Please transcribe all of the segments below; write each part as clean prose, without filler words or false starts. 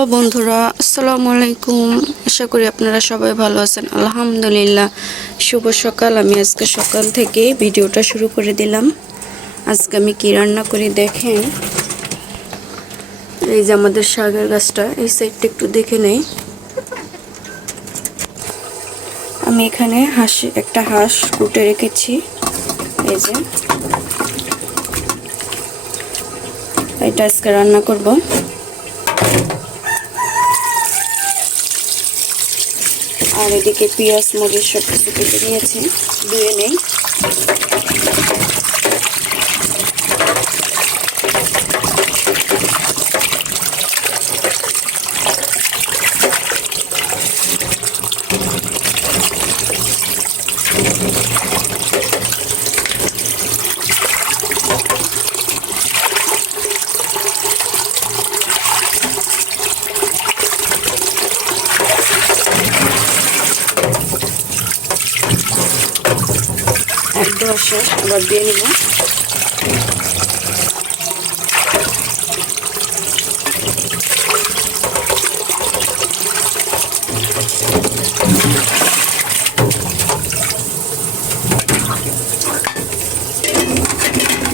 Hello বন্ধুরা, আসসালামু আলাইকুম। আশা করি আপনারা সবাই ভালো আছেন। আলহামদুলিল্লাহ, শুভ সকাল। আমি আজকে সকাল থেকে ভিডিওটা শুরু করে দিলাম। আজকে আমি কি রান্না করি দেখেন। এই যে আমাদের শাকের গাছটা, এই সাইডটা একটু দেখে নেই। আমি এখানে একটা হাঁস কুটে রেখেছি। এই যে এটা আজকে রান্না করব। আর এদিকে পেঁয়াজ মরিচ সব কিছু কেটে নিয়েছি, ধুয়ে নেই। একদম শেষ, আবার দিয়ে নিব।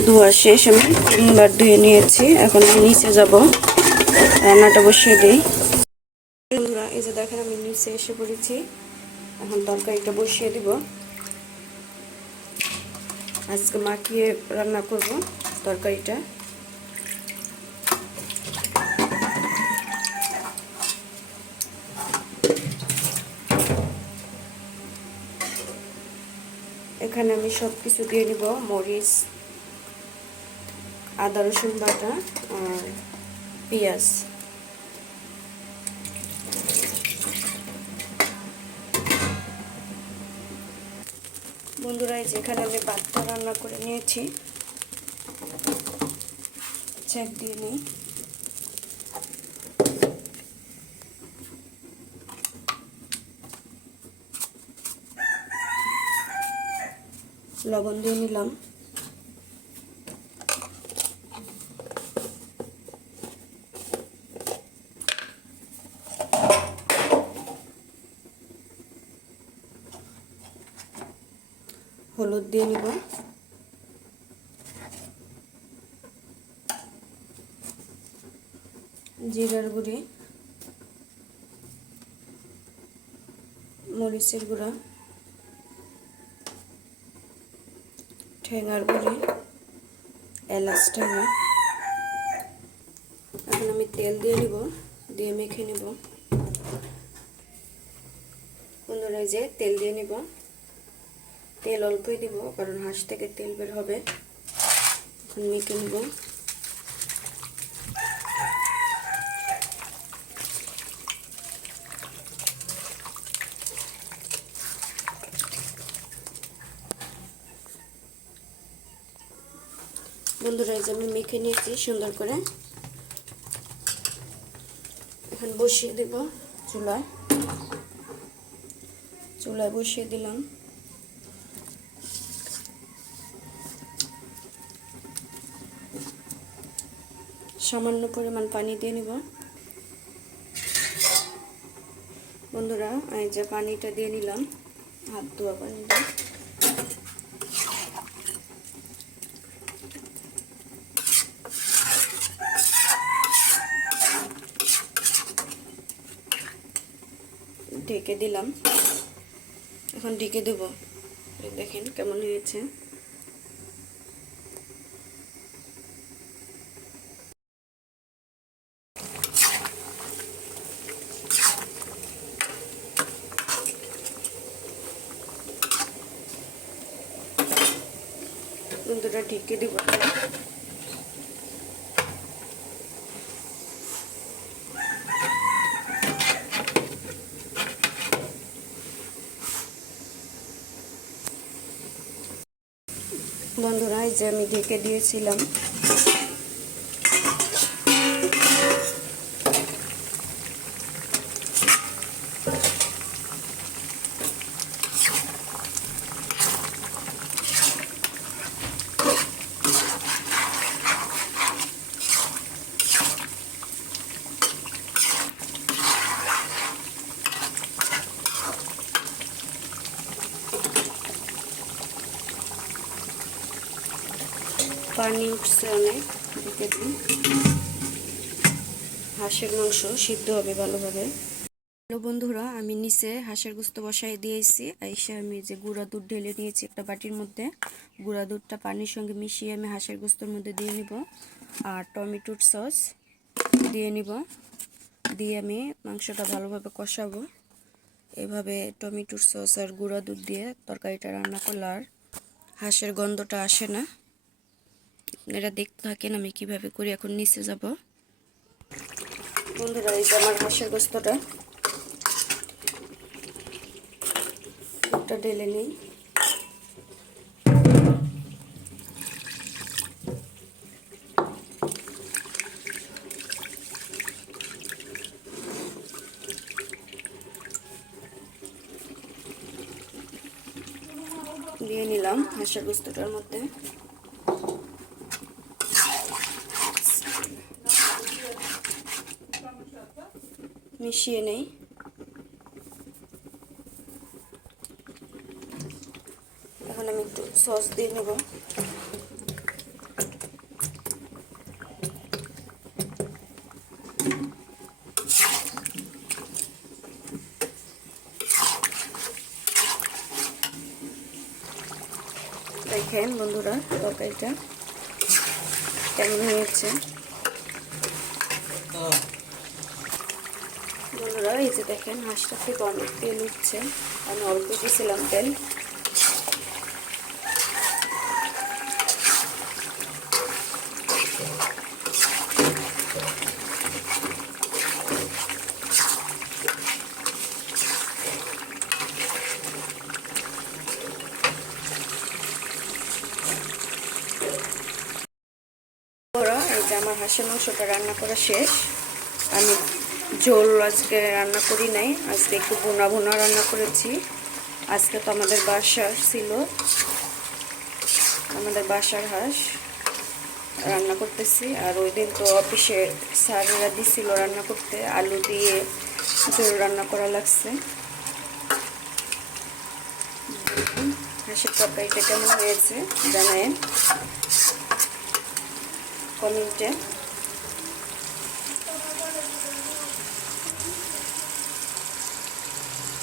ধোয়া শেষ, আমি 3বার ধুয়ে নিয়েছি। এখন আমি নিচে যাব, রান্নাটা বসিয়ে দিই। বন্ধুরা, এই যে দেখেন আমি নিচে এসে পড়েছি। এখন তরকারিটা বসিয়ে দিব। আজকে মাখিয়ে রান্না করব তরকারিটা। এখানে আমি সব কিছু দিয়ে নিব, মরিচ, আদা রসুন বাটা আর পেঁয়াজ। বন্ধুরা, যেখানে আমি ভাতটা রান্না করে নিয়েছি, চেক দিয়ে নিই। লবণ দিয়ে নিলাম। হলুদ দিয়ে নিব। জিরার গুঁড়ি, মরিচের গুঁড়া, ঠেঙার গুঁড়ি, এলাচ ঠেঙা। এখন আমি তেল দিয়ে নিব, দিয়ে মেখে নিব। বন্ধুরা, যে তেল দিয়ে নিব। তেল অল্পই দিব, কারণ হাঁস থেকে তেল বের হবে। এখন মেখে নিব। বন্ধুরা, এই যে আমি মেখে নিয়েছি সুন্দর করে। এখন বসিয়ে দেব চুলায়। চুলায় বসিয়ে দিলাম। সামান্য পরিমাণ পানি দিয়ে নিব। বন্ধুরা, এই যে পানিটা দিয়ে নিলাম, হাত ধোয়া পানিটা। ঢেকে দিলাম। এখন ঢেকে দেব। দেখেন কেমন হয়েছে। বন্ধুরা, ঢেকে দিব। বন্ধুরা, এই যে আমি ঢেকে দিয়েছিলাম। পানি উঠছে অনেক, দিতে দিই। হাঁসের মাংস সিদ্ধ হবে ভালোভাবে। হ্যালো বন্ধুরা, আমি নিচে হাঁসের গোস্ত বসাই দিয়েছি। আইসা আমি যে গুঁড়া দুধ ঢেলে নিয়েছি একটা বাটির মধ্যে। গুঁড়া দুধটা পানির সঙ্গে মিশিয়ে আমি হাঁসের গোস্তর মধ্যে দিয়ে নিব, আর টমেটোর সস দিয়ে নিব। দিয়ে আমি মাংসটা ভালোভাবে কষাবো। এভাবে টমেটোর সস আর গুঁড়া দুধ দিয়ে তরকারিটা রান্না করলে আর হাঁসের গন্ধটা আসে না। আপনারা দেখতে থাকেন আমি কিভাবে করি। এখন নিচে যাব বন্ধুরা। এই যে আমার হাঁসের গোস্তটা ঢেলে নিই। দিয়ে নিলাম হাঁসের গোস্তটার মধ্যে। মিশিয়ে নেই। এখন আমি একটু সস দিয়ে নেব। দেখেন বন্ধুরা তরকারিটা কেমন হয়েছে। বন্ধুরা এই যে দেখেন হাঁসটা থেকে অনেক তেল উঠছে। আমি অল্প দিয়েছিলাম তেল। এই যে আমার হাঁসের মাংসটা রান্না করা শেষ। আমি ঝোল আজকে রান্না করি নাই, আজকে একটু ভুনা ভুনা রান্না করেছি। আজকে তো আমাদের বাসার ছিল, আমাদের বাসার হাঁস রান্না করতেছি। আর ওই দিন তো অফিসে স্যারেরা দিছিল রান্না করতে, আলু দিয়ে ঝোল রান্না করা লাগছে। হাঁসের তরকারিটা কেমন হয়েছে জানায়েন কমেন্টে।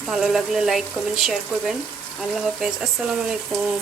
ভালো লাগলে লাইক কমেন্ট শেয়ার করবেন। আল্লাহ হাফেজ, আসসালামু আলাইকুম।